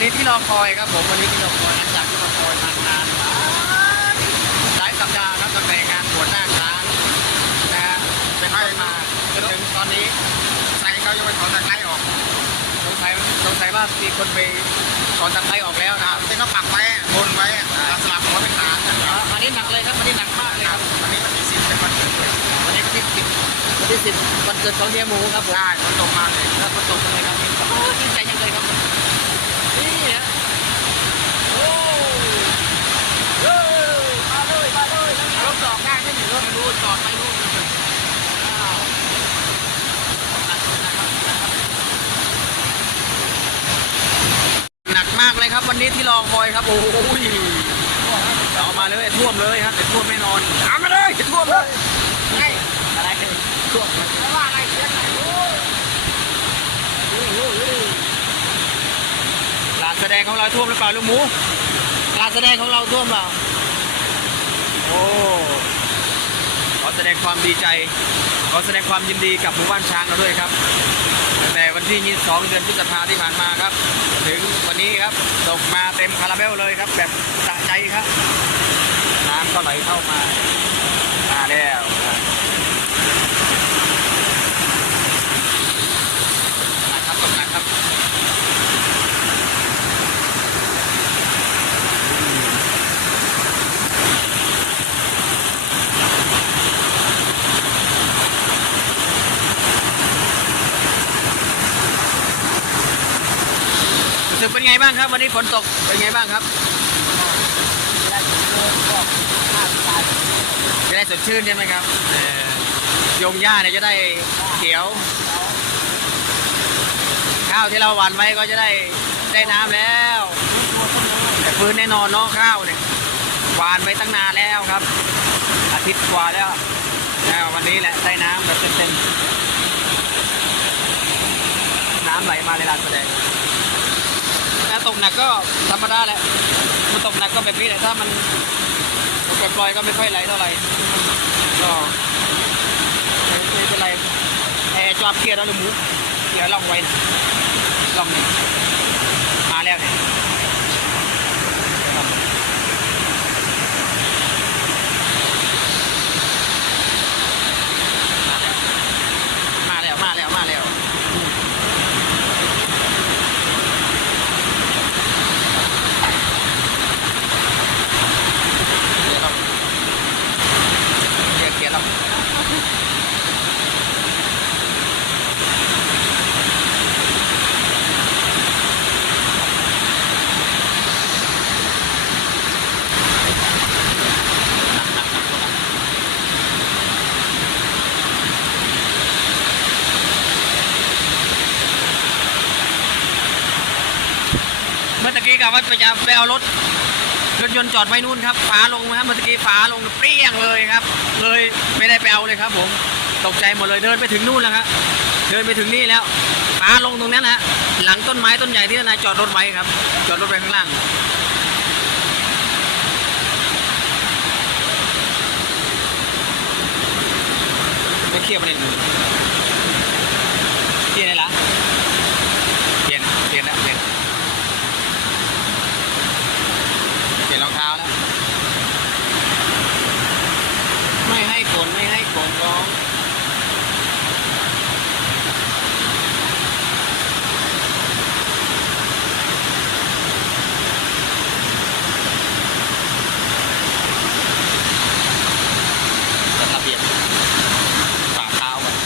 นี้ที่รอคอยครับผมวันนี้ที่รอคอยหลังจากที่รอคอยมานานหลายสัปดาห์ครับตั้งแต่งานบวชหน้าช้างนะฮะเป็นต้นมาจนถึงตอนนี้ใส่เขายังไม่ถอนตะไคร้ออกสงสัยสงสัยว่ามีคนไปถอนตะไคร้ออกแล้วนะครับที่เขาปักไว้บนไว้เราสลับหัวเป็นฐานนะคอ่ารับอันนี้หนักเลยครับอันนี้หนักมากเลยครับวันนี้มันมีสิบเป็นวันเกิดด้วยวันนี้วันที่สิบวันที่สิบวันเกิดของเฮียหมูครับผมได้ฝนตกมาเลยแล้วฝนตกเป็นไงครับโอ้ดีใจจังเลยครับนี่ฮะโอ้เฮ้ยมาเลยมาเลยรถจอดได้ไม่ถึงรถไม่รู้จอดไม่รู้อ้าวหนักมากเลยครับวันนี้ที่รอคอยครับโอ้ยเอามาเลยท่วมเลยครับแต่ท่วมแน่นอนเอามาเลยท่วมเลย ไอ้ อะไรท่วมเลย ว่าอะไรเสียงไหนโอ้ย ลานแสดง ของเราท่วมหรือเปล่าลูกหมูลานแสดงของเราท่วมเปล่าโอ้ขอแสดงความดีใจ ขอแสดงความยินดีกับหมู่บ้านช้างเราด้วยครับตั้งแต่วันที่ 22 เดือนพฤษภาที่ผ่านมาครับ ถึงวันนี้ครับตกมาเต็มคาราเบลเลยครับ แบบสะใจครับน้ำก็ไหลเข้ามามาแล้วนะครับตกหนักครับ รู้สึกเป็นไง บ้างครับ วันนี้ฝนตกเป็นไงบ้างครับจะได้สดชื่นใช่ไหมครับยงหญ้าเนี่ยจะได้เขียว ข้าวที่เราหว่านไว้ก็จะได้ได้น้ำแล้ว แต่ฟื้นแน่นอนเนาะข้าวเนี่ยหวานไปตั้งนานแล้วครับ อาทิตย์กว่าแล้วแล้ววันนี้แหละได้น้ำแบบเต็มๆน้ำไหลมาในลานแสดง หนักก็ธรรมดาแหละมันตกหนักก็แบบนี้แหละถ้ามันปล่อยๆก็ไม่ค่อยไหลเท่าไหร่ก็ไม่เป็นไรแอร์จอบเกียร์แล้วหรือหมูเกียร์ล่องไว้ล่องนี่มาแล้วเนี่ยมาแล้ว มาแล้ว มาแล้ว เกียร์เกียร์เรา เมื่อตะกี้กับว่าไปจะไปเอารถรถยนต์จอดไว้นู่นครับฝาลงนะครับเมื่อกี้ฝาลงเปรี้ยงเลยครับ เลยไม่ได้ไปเอาเลยครับผมตกใจหมดเลยเดินไปถึงนู่นแล้วครับเดินไปถึงนี่แล้วฝาลงตรงนั้นนะฮะหลังต้นไม้ต้นใหญ่ที่นายจอดรถไว้ครับ จอดรถไว้ข้างล่างไม่เครียดประเด็นเลยเครียดไหนล่ะเปลี่ยนเปลี่ยนแล้วเปลี่ยน เปลี่ยนรองเท้าแล้ว ไม่ให้ฝนไม่ให้ฝนร้องจัดระเบียบฝ่าเท้าก่อน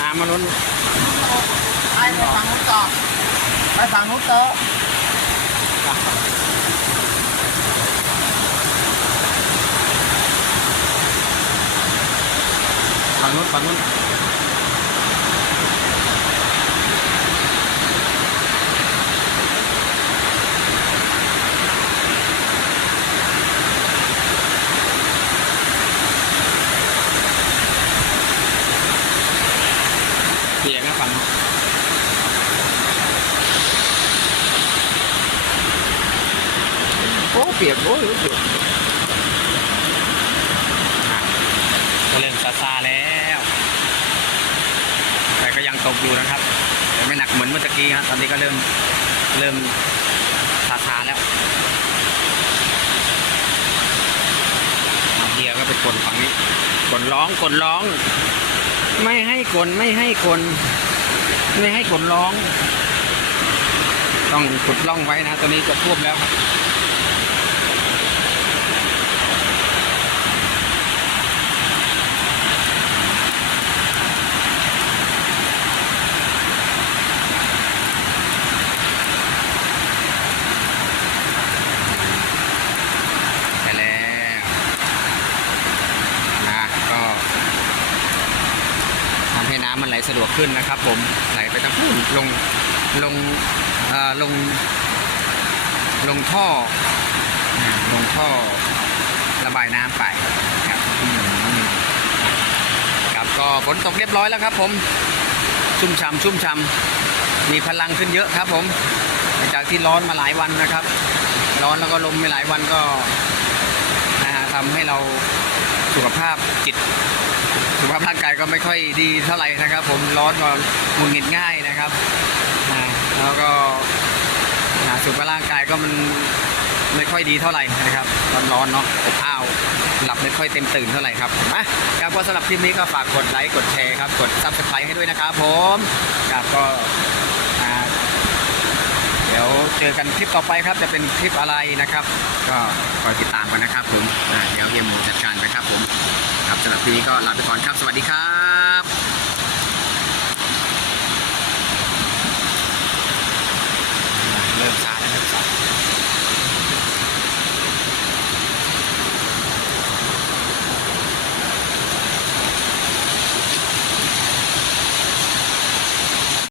น้ำมันล้นไปไปฝั่งนู้นต่อไปฝั่งนู้นต่อฝั่งนู้นฝั่งนู้น เปียกนะฝั่งนู้นโอ้เปียกโอ้ยเปียกอะก็เริ่มซาซาแล้ว แต่ก็ยังตกอยู่นะครับแต่ไม่หนักเหมือนเมื่อตะกี้ฮะตอนนี้ก็เริ่มเริ่มซาซาแล้วเฮียก็ไปกดฝั่งนี้กดร้องกดร้อง ไม่ให้คนไม่ให้คน ไม่ให้คนร้อง ต้องขุดร่องไว้นะตอนนี้จะท่วมแล้วครับไปแล้วนะก็ทำให้น้ำมันไหลสะดวก ขึ้นนะครับ ผมไหลไปทางพุ่นลงลงอ่อลง ลงท่อ ลงท่อระบายน้ำไปครับครับก็ฝนตกเรียบร้อยแล้วครับผมชุ่มฉ่ำชุ่มฉ่ำมีพลังขึ้นเยอะครับ ผมหลังจากที่ร้อนมาหลายวันนะครับ ร้อนแล้วก็ลมมาหลายวันก็นะฮะทำให้เราสุขภาพจิตสุขภาพร่าง ก็ไม่ค่อยดีเท่าไหร่นะครับ ผมร้อนก็หงุดหงิดง่ายนะครับแล้วก็สุขภาพร่างกายก็มันไม่ค่อยดีเท่าไหร่นะครับร้อนๆเนาะอบอ้าวหลับไม่ค่อยเต็มตื่นเท่าไหร่ครับมาครับก็สำหรับคลิปนี้ก็ฝากกดไลค์กดแชร์ครับกดซับสไครต์ให้ด้วยนะครับผมครับก็เดี๋ยวเจอกันคลิปต่อไปครับจะเป็นคลิปอะไรนะครับ ก็คอยติดตามกันนะครับผมเดี๋ยวเฮียหมูจัดการไปครับผมับสำหรับคลิปนี้ก็ลาไปก่อนครับ สวัสดีครับ